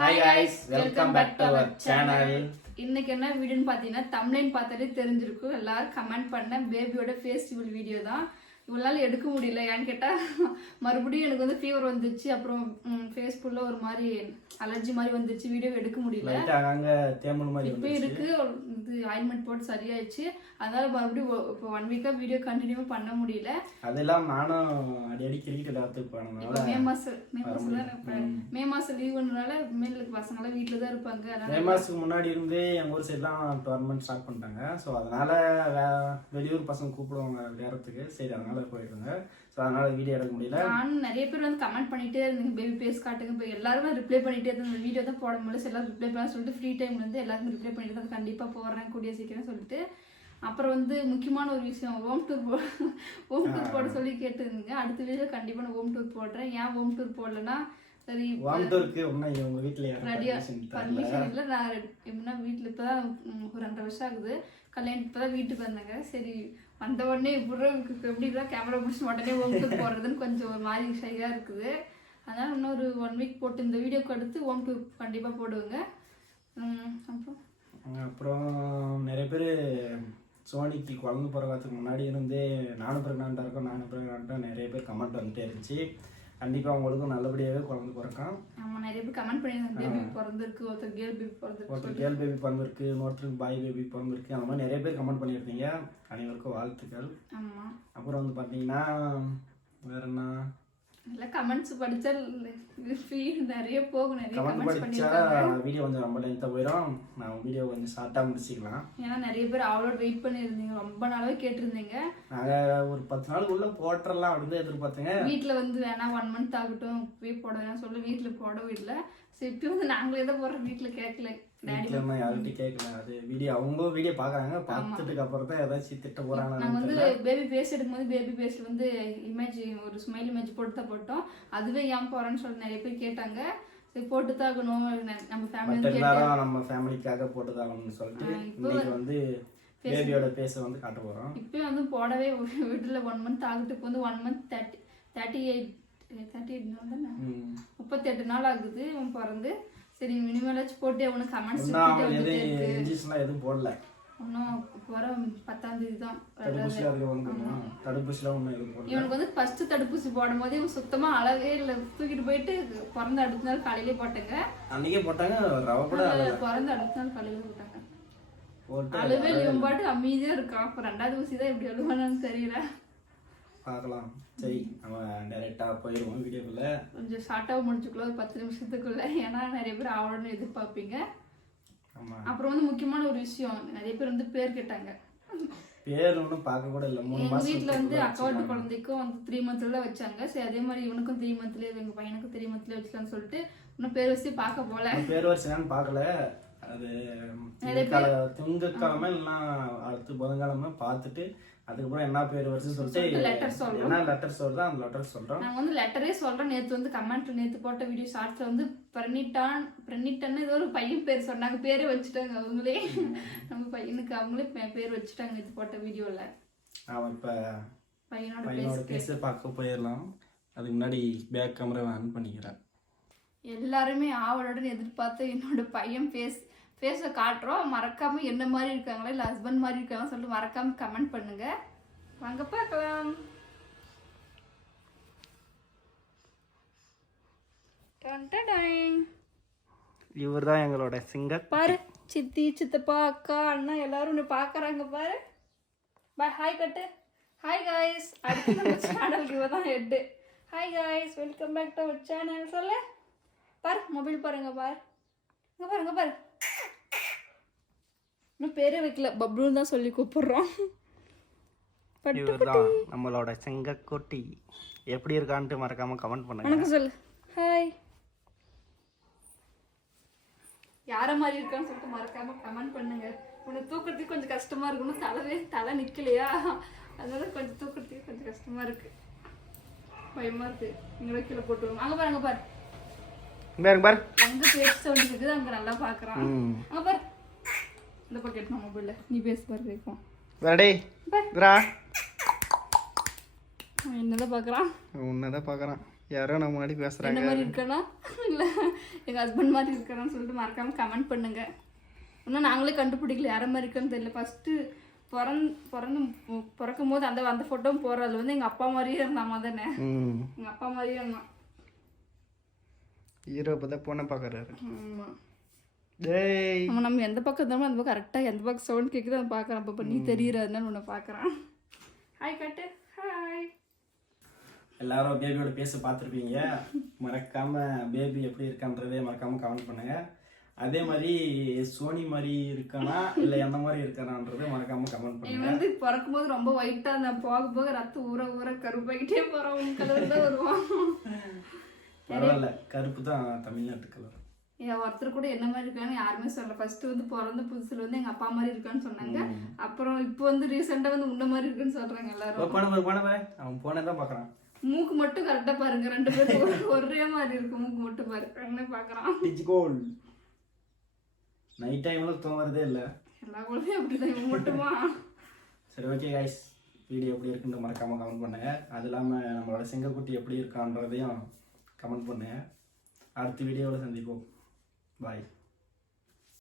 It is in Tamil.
Hi guys, welcome back to our channel. இன்னைக்கு என்ன வீடியோன்னு பார்த்தீங்கன்னா தம்ப்நெயில் பார்த்தாலே தெரிஞ்சிருக்கும். எல்லாரும் கமெண்ட் பண்ண பேபியோட ஃபெஸ்டிவல் வீடியோ தான். இவ்வளவு எடுக்க முடியல. ஏன்னு கேட்டா மறுபடியும் எனக்கு வந்து ஃபீவர் வந்துச்சு. அப்புறம் ஃபேஸ் ஃபுல்லா ஒரு மாதிரி அலர்ஜி மாதிரி வந்துச்சு. வீடியோ எடுக்க முடியல. அங்க தேமல் மாதிரி இப்போ இருக்கு. இது ஆயின்மெண்ட் போட்டு சரியாயிடுச்சு. அதனால மறுபடியும் இப்போ 1 வீக்கா வீடியோ கண்டினியூ பண்ண முடியல. அதெல்லாம் நானும் அடிக்கடி கிரிக்கெட் விளையாடுறதுக்கு போனனால மே மாசம் லீவுனால மேலுக்கு பசங்க எல்லாம் வீட்ல தான் இருப்பாங்க. மே மாசத்துக்கு முன்னாடி இருந்தே எங்க ஊர் சைட்லாம் டோர்னமெண்ட் ஸ்டார்ட் பண்ணிட்டாங்க. ஸோ அதனால வெளியூர் பசங்க கூப்பிடுவாங்க விளையாடுறதுக்கு. சரி அதனால போயிடுங்க. ஸோ அதனால வீடியோ எடுக்க முடியல. நானும் நிறைய பேர் வந்து கமெண்ட் பண்ணிட்டே இருந்தீங்க பேபி பேஸ் காட்டுங்க. இப்போ எல்லாருமே ரிப்ளை பண்ணிட்டே இருந்தேன். வீடியோ தான் போட முடியல. எல்லாரும் ரிப்ளை பண்ண சொல்லிட்டு ஃப்ரீ டைம்ல இருந்து எல்லாருமே ரிப்ளை பண்ணிட்டு தான் கண்டிப்பா போடுறேன் கூடிய சீக்கிரம் சொல்லிட்டு. அப்புறம் வந்து முக்கியமான ஒரு விஷயம் ஹோம் டூர் போட சொல்லி கேட்டுருந்தீங்க. அடுத்த வீடியோ கண்டிப்பா நான் ஹோம் டூர் போடுறேன். ஏன் ஹோம் டூர் போடலன்னா சரி உங்க வீட்டுல பர்மிஷன் இல்லை. நான் எப்படின்னா வீட்டுல இப்பதான் ஒரு 2.5 வருஷம் ஆகுது கல்யாணம். இப்பதான் வீட்டுக்கு வந்தாங்க. சரி வந்த உடனே எப்படிதான் கேமரா பிடிச்சி உடனே ஹோம் டூர் போடுறதுன்னு கொஞ்சம் ஒரு மாதிரி ஷையா இருக்குது. அதனால இன்னொரு 1 வீக் போட்டு இந்த வீடியோக்கு அடுத்து ஹோம் டூர் கண்டிப்பா போடுவேங்க. அப்புறம் நிறைய பேர் சோனிக்கு குழந்தை பிறக்கிறதுக்கு முன்னாடி இருந்தே நானும் பிறகுனான்ட்டா இருக்கோம் நிறைய பேர் கமெண்ட் வந்துட்டே இருந்துச்சு. கண்டிப்பா அவங்களுக்கும் நல்லபடியாவே குழந்தை பிறக்கும். ஆமா நிறைய பேர் கமெண்ட் பண்ணிருந்தாங்க. பேபி பிறந்திருக்கு, ஒருத்தர் கேர்ள் பேபி பிறந்திருக்கு, ஒருத்தர் கேர்ள் பேபி பிறந்திருக்கு, இன்னொருத்தருக்கு பாய் பேபி பிறந்திருக்கு. அந்த மாதிரி நிறைய பேர் கமெண்ட் பண்ணியிருந்தீங்க. அனைவருக்கும் வாழ்த்துக்கள். ஆமா அப்புறம் வந்து பாத்தீங்கன்னா வேற என்ன இல்ல கமெண்ட்ஸ் படிச்சா நிறைய போகும். நிறைய கமெண்ட் படிச்சா வீடியோ கொஞ்சம் ரொம்ப லென்த்தா போயிடும். நான் வீடியோ கொஞ்சம் ஷார்ட்டா முடிச்சுக்கலாம். ஏன்னா நிறைய பேர் அவ்வளோ வெயிட் பண்ணியிருந்தீங்க. ரொம்ப நாளாவே கேட்டிருந்தீங்க. நாங்க ஒரு 10 நாளுக்குள்ள போட்டுறலாம் அப்படின்னு எதிர்பார்த்தேங்க. வீட்டுல வந்து வேணா 1 மந்த் ஆகட்டும் போய் போடுவேன் சொல்லி வீட்டுல போடவே இல்லை. சரி இப்போ வந்து நாங்களே தான் போடுறோம். வீட்டுல கேட்கல, யார்கிட்ட கேட்கல. அது வீடியோ அவங்க வீடியோ பாக்குறாங்க. பார்த்துட்டுக்கு அப்புறம் தான் ஏதாச்சும் திட்ட போறாங்க. நாங்க வந்து பேபி பேஸ் எடுக்கும்போது பேபி பேஸ்ல வந்து இமேஜ் ஒரு ஸ்மைல் இமேஜ் போட்டு தான் போட்டோம். அதுவே ஏன் போறேன்னு சொல்லி நிறைய பேர் கேட்டாங்க. சரி போட்டு தான் ஆகணும். நம்ம ஃபேமிலிக்காக போட்டு தான் ஆகணும்னு சொல்லிட்டு இன்னைக்கு வந்து பேபியோட பேச வந்து காட்ட போறோம். இப்போ வந்து போடவே வீட்டுல 1 மந்த் ஆகிட்டு. இப்போ வந்து 1 மந்த் 38 நாள் தானே, 38 நாள் ஆகுது இவன் பிறந்து. சரி மினிமலாச்சும் போட்டு அவனுக்கு கமெண்ட்ஸ் எதுவும் போடல. இன்னும் வர 10ஆம் தேதி தான் தடுப்பூசிலாம் இவனுக்கு வந்து ஃபர்ஸ்ட் தடுப்பூசி போடும் போது இவன் சுத்தமா அழகே இல்லை. தூக்கிட்டு போயிட்டு பிறந்த அடுத்த நாள் காலையிலே போட்டாங்க. அன்னைக்கே போட்டாங்க. பிறந்த அடுத்த நாள் காலையில போட்டாங்க. அழுவே இவன் பாட்டு அமைதியா இருக்கான். அப்ப 2வது ஊசி தான் எப்படி அழுவானு தெரியல. பார்க்கலாம். சரி நம்ம டைரக்டா போயிடுவோம் வீடியோக்குள்ள. கொஞ்சம் ஷார்ட்டாக முடிச்சுக்கலாம் ஒரு 10 நிமிஷத்துக்குள்ள. ஏன்னா நிறைய பேர் ஆவலன்னு எதிர்பார்ப்பீங்க. அப்புறம் வந்து முக்கியமான ஒரு விஷயம், நிறைய பேர் வந்து பேர் கேட்டாங்க. பேர் ஒன்றும் பார்க்க கூட இல்லை. 3 மாசம் வீட்டில் வந்து அக்காவோட குழந்தைக்கும் வந்து 3 மந்த்ல தான் வச்சாங்க. சரி அதே மாதிரி இவனுக்கும் 3 மந்த்லேயே எங்க பையனுக்கும் 3 மந்த்லேயே வச்சுக்கலாம்னு சொல்லிட்டு இன்னும் பேர் வச்சு பார்க்க போல. பேர் வச்சுதான் பார்க்கல. அது திங்கக்கிழமை இல்லைன்னா அடுத்து புதன்கிழமை பார்த்துட்டு அதுக்கப்புறம் என்ன பேர் வருதுன்னு சொல்லிட்டு என்ன லெட்டர் சொல்றோம் அந்த லெட்டர் சொல்றோம். நாங்க வந்து லெட்டரே சொல்றோம். நேத்து வந்து கமெண்ட் நேத்து போட்ட வீடியோ ஷார்ட்ஸ்ல வந்து பிரணிட்டான்னு ஏதோ ஒரு பையன் பேர் சொன்னாங்க. பேரே வச்சுட்டாங்க அவங்களே. நம்ம பையனுக்கு அவங்களே பேர் வச்சுட்டாங்க இது போட்ட வீடியோல. அவன் இப்ப பையனோட பேச பார்க்க போயிடலாம். அதுக்கு முன்னாடி பேக் கேமரா ஆன் பண்ணிக்கிறேன். எல்லாருமே ஆவலுடன் எதிர்பார்த்து என்னோட பையன் ஃபேஸை காட்டுறோம். மறக்காம என்ன மாதிரி இருக்காங்களா இல்லை ஹஸ்பண்ட் மாதிரி இருக்காங்கன்னு சொல்லிட்டு மறக்காம கமெண்ட் பண்ணுங்க. வாங்க பார்க்கலாம். இவர் தான் எங்களோட சிங்கர். பாரு சித்தி சித்தப்பா அக்கா அண்ணா எல்லாரும் ஒன்று பார்க்குறாங்க பாரு. பாய் ஹாய் கட்டு. Hi guys. அடுத்து நம்ம சேனலுக்கு இவ தான் head. Hi guys welcome back to our channel. சொல்ல பாரு மொபைல் பாருங்க பாரு. இங்கே பாருங்க பாரு. இன்னும் பேரே வைக்கல, பப்ளுன்னு தான் சொல்லி கூப்பிடுறோம். நம்மளோட சிங்கக்குட்டி எப்படி இருக்கான்ட்டு மறக்காம கமெண்ட் பண்ணுங்க. வணக்கம் சொல்லு. ஹாய். யார மாதிரி இருக்கான்னு சொல்லிட்டு மறக்காம கமெண்ட் பண்ணுங்க. உனக்கு தூக்குறதுக்கு கொஞ்சம் கஷ்டமா இருக்கணும். தலை நிக்கலையா, அதனால கொஞ்சம் தூக்குறதுக்கு கொஞ்சம் கஷ்டமா இருக்கு. பயமா இருக்கு. நீங்களே கீழே போட்டுருவோம். அங்க பாருங்க பாரு. பாரு அங்க பேச்சு சவுண்ட் இருக்குது. அங்க நல்லா பாக்குறான். அங்க பாரு இந்த பக்கெட் நான் மொபைல்ல நீ பேச பாரு கேட்கும். வரடே வரா என்னதான் பாக்குறான். உன்னதான் பாக்குறான். யாரோ நம்ம முன்னாடி என்ன பேசுகிறாங்க. மாதிரி இருக்கானா இல்லை எங்கள் ஹஸ்பண்ட் மாதிரி இருக்கானான்னு சொல்லிட்டு மறக்காமல் கமெண்ட் பண்ணுங்க. இன்னும் நாங்களே கண்டுபிடிக்கல யார மாதிரி இருக்கான்னு தெரியல. ஃபஸ்ட்டு பிறக்கும் போது அந்த ஃபோட்டோவும் போடுறது வந்து எங்கள் அப்பா மாதிரியே இருந்தாமா தானே. எங்கள் அப்பா மாதிரியே இருந்தான். ஹீரோ இப்போ தான் பொண்ணை பார்க்குறாரு. ஆமாம். டேய் நம்ம எந்த பக்கம் இருந்தாலும் அந்த பக்கம் கரெக்டாக எந்த பக்கம் சவுண்ட் கேட்குது அதை பார்க்குறேன். அப்போ நீ தெரியுறதுனால உன்னை பார்க்குறான். ஹாய் கட்டு. ஹாய். எல்லாரும் பேபியோட பேச பார்த்துருப்பீங்க. மறக்காம பேபி எப்படி இருக்கான்றதே மறக்காம கமெண்ட் பண்ணுங்க. அதே மாதிரி சோனி மாதிரி இருக்கானா இல்லை எந்த மாதிரி இருக்கானான்றதை மறக்காம கமெண்ட் பண்ணுங்க. வந்து பிறக்கும் போது ரொம்ப ஒயிட்டா இருந்தா, போக போக ரத்தம் ஊற ஊற கருப்பாகிட்டே போறான். உன் கலர் தான் வருவான். பரவாயில்ல, கருப்பு தான் தமிழ்நாட்டு கலர். ஒருத்தர் கூட என்ன மாதிரி இருக்கான்னு யாருமே சொல்லல. ஃபர்ஸ்ட் வந்து பிறந்த புதுசுல வந்து எங்க அப்பா மாதிரி இருக்கான்னு சொன்னாங்க. அப்புறம் இப்போ வந்து ரீசெண்டா வந்து உன்ன மாதிரி இருக்குன்னு சொல்றாங்க எல்லாரும். போன பாரு, அவன் போனே தான் பாக்குறான். மூக்கு மட்டும் கரெக்டா பாருங்க, 2 பேரும் ஒரே மாதிரி இருக்கு. மூக்கு மட்டும் பாரு, என்ன பாக்குறான். நைட் டைம்ல தூங்குறதே இல்லை. எல்லா குழந்தையும் அப்படிதான், இவன் மட்டுமா. சரி, ஓகே கைஸ், வீடியோ எப்படி இருக்குன்னு மறக்காம கமெண்ட் பண்ணுங்க. அது இல்லாம நம்மளோட சிங்கக்குட்டி எப்படி இருக்கான்றதையும் கமெண்ட் பண்ணுங்க. அடுத்த வீடியோவில் சந்திப்போம். பாய்.